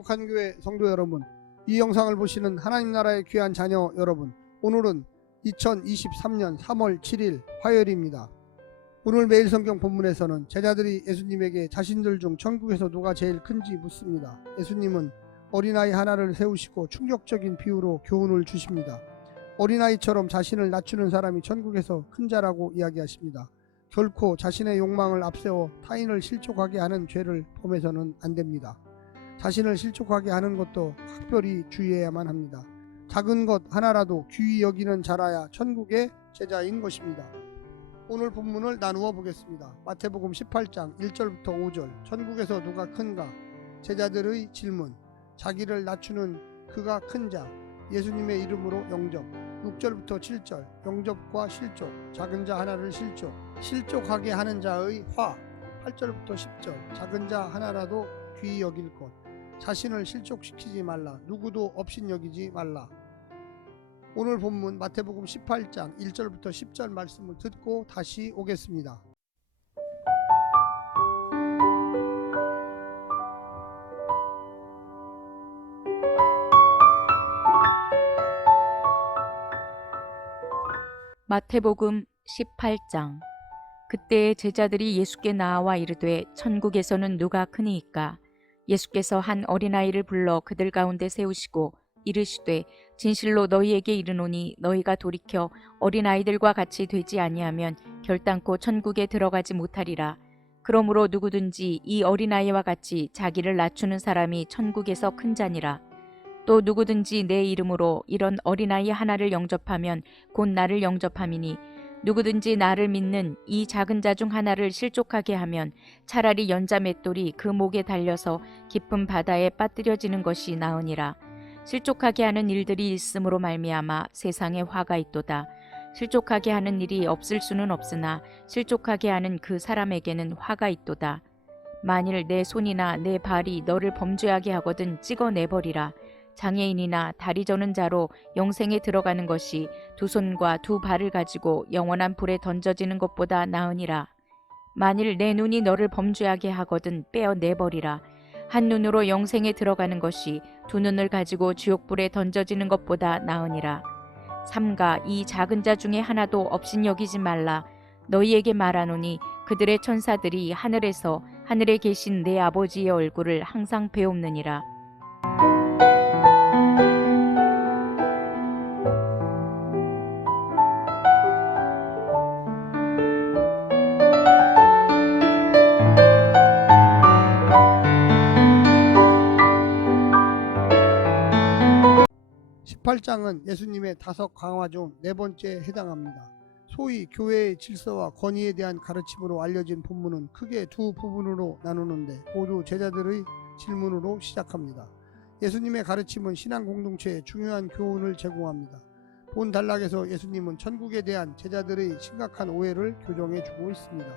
행복한 교회 성도 여러분, 이 영상을 보시는 하나님 나라의 귀한 자녀 여러분, 오늘은 2023년 3월 7일 화요일입니다. 오늘 매일 성경 본문에서는 제자들이 예수님에게 자신들 중 천국에서 누가 제일 큰지 묻습니다. 예수님은 어린아이 하나를 세우시고 충격적인 비유로 교훈을 주십니다. 어린아이처럼 자신을 낮추는 사람이 천국에서 큰 자라고 이야기하십니다. 결코 자신의 욕망을 앞세워 타인을 실족하게 하는 죄를 범해서는 안 됩니다. 자신을 실족하게 하는 것도 각별히 주의해야만 합니다. 작은 것 하나라도 귀히 여기는 자라야 천국의 제자인 것입니다. 오늘 본문을 나누어 보겠습니다. 마태복음 18장 1절부터 5절, 천국에서 누가 큰가? 제자들의 질문, 자기를 낮추는 그가 큰 자, 예수님의 이름으로 영접, 6절부터 7절, 영접과 실족, 작은 자 하나를 실족하게 하는 자의 화, 8절부터 10절, 작은 자 하나라도 귀히 여길 것, 자신을 실족시키지 말라, 누구도 업신여기지 말라. 오늘 본문 마태복음 18장 1절부터 10절 말씀을 듣고 다시 오겠습니다. 마태복음 18장. 그때 제자들이 예수께 나와 이르되 천국에서는 누가 크니이까? 예수께서 한 어린아이를 불러 그들 가운데 세우시고 이르시되 진실로 너희에게 이르노니 너희가 돌이켜 어린아이들과 같이 되지 아니하면 결단코 천국에 들어가지 못하리라. 그러므로 누구든지 이 어린아이와 같이 자기를 낮추는 사람이 천국에서 큰 자니라. 또 누구든지 내 이름으로 이런 어린아이 하나를 영접하면 곧 나를 영접함이니 누구든지 나를 믿는 이 작은 자 중 하나를 실족하게 하면 차라리 연자 맷돌이 그 목에 달려서 깊은 바다에 빠뜨려지는 것이 나으니라. 실족하게 하는 일들이 있음으로 말미암아 세상에 화가 있도다. 실족하게 하는 일이 없을 수는 없으나 실족하게 하는 그 사람에게는 화가 있도다. 만일 내 손이나 내 발이 너를 범죄하게 하거든 찍어내버리라. 장애인이나 다리 저는 자로 영생에 들어가는 것이 두 손과 두 발을 가지고 영원한 불에 던져지는 것보다 나으니라. 만일 내 눈이 너를 범죄하게 하거든 빼어내버리라. 한 눈으로 영생에 들어가는 것이 두 눈을 가지고 지옥불에 던져지는 것보다 나으니라. 삼가 이 작은 자 중에 하나도 업신여기지 말라. 너희에게 말하노니 그들의 천사들이 하늘에서 하늘에 계신 내 아버지의 얼굴을 항상 배옵느니라. 18장은 예수님의 5 강화 중 4번째에 해당합니다. 소위 교회의 질서와 권위에 대한 가르침으로 알려진 본문은 크게 두 부분으로 나누는데 모두 제자들의 질문으로 시작합니다. 예수님의 가르침은 신앙 공동체에 중요한 교훈을 제공합니다. 본 단락에서 예수님은 천국에 대한 제자들의 심각한 오해를 교정해 주고 있습니다.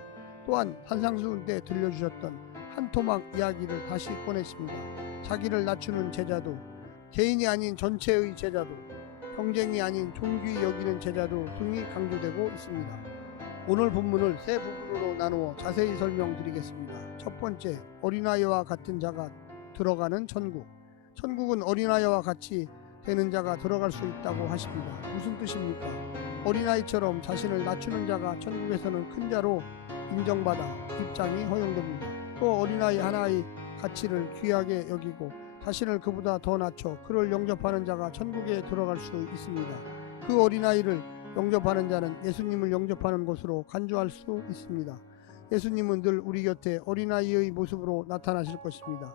또한 산상수훈 때 들려주셨던 한 토막 이야기를 다시 꺼냈습니다. 자기를 낮추는 제자도, 개인이 아닌 전체의 제자도, 경쟁이 아닌 존귀히 여기는 제자도 등이 강조되고 있습니다. 오늘 본문을 3 부분으로 나누어 자세히 설명드리겠습니다. 첫 번째, 어린아이와 같은 자가 들어가는 천국. 천국은 어린아이와 같이 되는 자가 들어갈 수 있다고 하십니다. 무슨 뜻입니까? 어린아이처럼 자신을 낮추는 자가 천국에서는 큰 자로 인정받아 입장이 허용됩니다. 또 어린아이 하나의 가치를 귀하게 여기고 자신을 그보다 더 낮춰 그를 영접하는 자가 천국에 들어갈 수 있습니다. 그 어린아이를 영접하는 자는 예수님을 영접하는 것으로 간주할 수 있습니다. 예수님은 늘 우리 곁에 어린아이의 모습으로 나타나실 것입니다.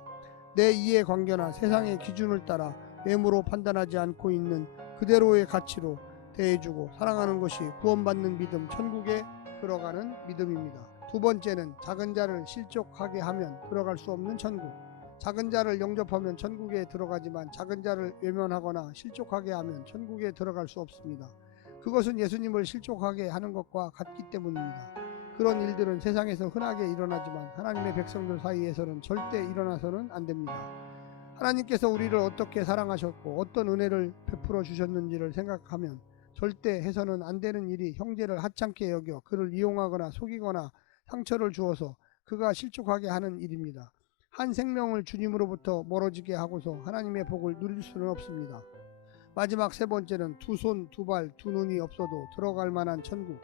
내 이해관계나 세상의 기준을 따라 외모로 판단하지 않고 있는 그대로의 가치로 대해주고 사랑하는 것이 구원받는 믿음, 천국에 들어가는 믿음입니다. 두 번째는 작은 자를 실족하게 하면 들어갈 수 없는 천국. 작은 자를 영접하면 천국에 들어가지만 작은 자를 외면하거나 실족하게 하면 천국에 들어갈 수 없습니다. 그것은 예수님을 실족하게 하는 것과 같기 때문입니다. 그런 일들은 세상에서 흔하게 일어나지만 하나님의 백성들 사이에서는 절대 일어나서는 안 됩니다. 하나님께서 우리를 어떻게 사랑하셨고 어떤 은혜를 베풀어 주셨는지를 생각하면 절대 해서는 안 되는 일이 형제를 하찮게 여겨 그를 이용하거나 속이거나 상처를 주어서 그가 실족하게 하는 일입니다. 한 생명을 주님으로부터 멀어지게 하고서 하나님의 복을 누릴 수는 없습니다. 마지막 세 번째는 두 손, 두 발, 두 눈이 없어도 들어갈 만한 천국.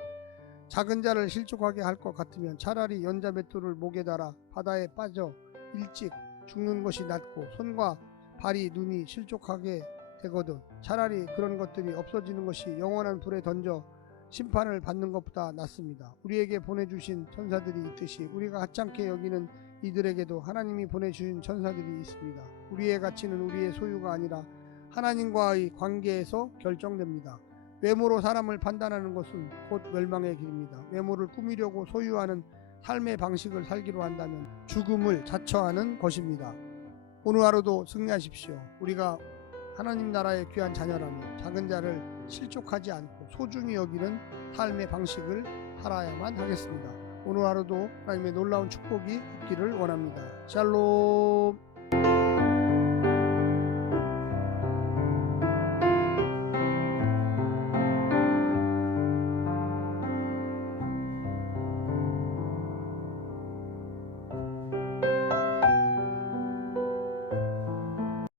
작은 자를 실족하게 할 것 같으면 차라리 연자 맷돌을 목에 달아 바다에 빠져 일찍 죽는 것이 낫고, 손과 발이 눈이 실족하게 되거든 차라리 그런 것들이 없어지는 것이 영원한 불에 던져 심판을 받는 것보다 낫습니다. 우리에게 보내주신 천사들이 있듯이 우리가 하찮게 여기는 이들에게도 하나님이 보내주신 천사들이 있습니다. 우리의 가치는 우리의 소유가 아니라 하나님과의 관계에서 결정됩니다. 외모로 사람을 판단하는 것은 곧 멸망의 길입니다. 외모를 꾸미려고 소유하는 삶의 방식을 살기로 한다면 죽음을 자처하는 것입니다. 오늘 하루도 승리하십시오. 우리가 하나님 나라의 귀한 자녀라면 작은 자를 실족하지 않고 소중히 여기는 삶의 방식을 살아야만 하겠습니다. 오늘 하루도 하나님의 놀라운 축복이 있기를 원합니다. 샬롬.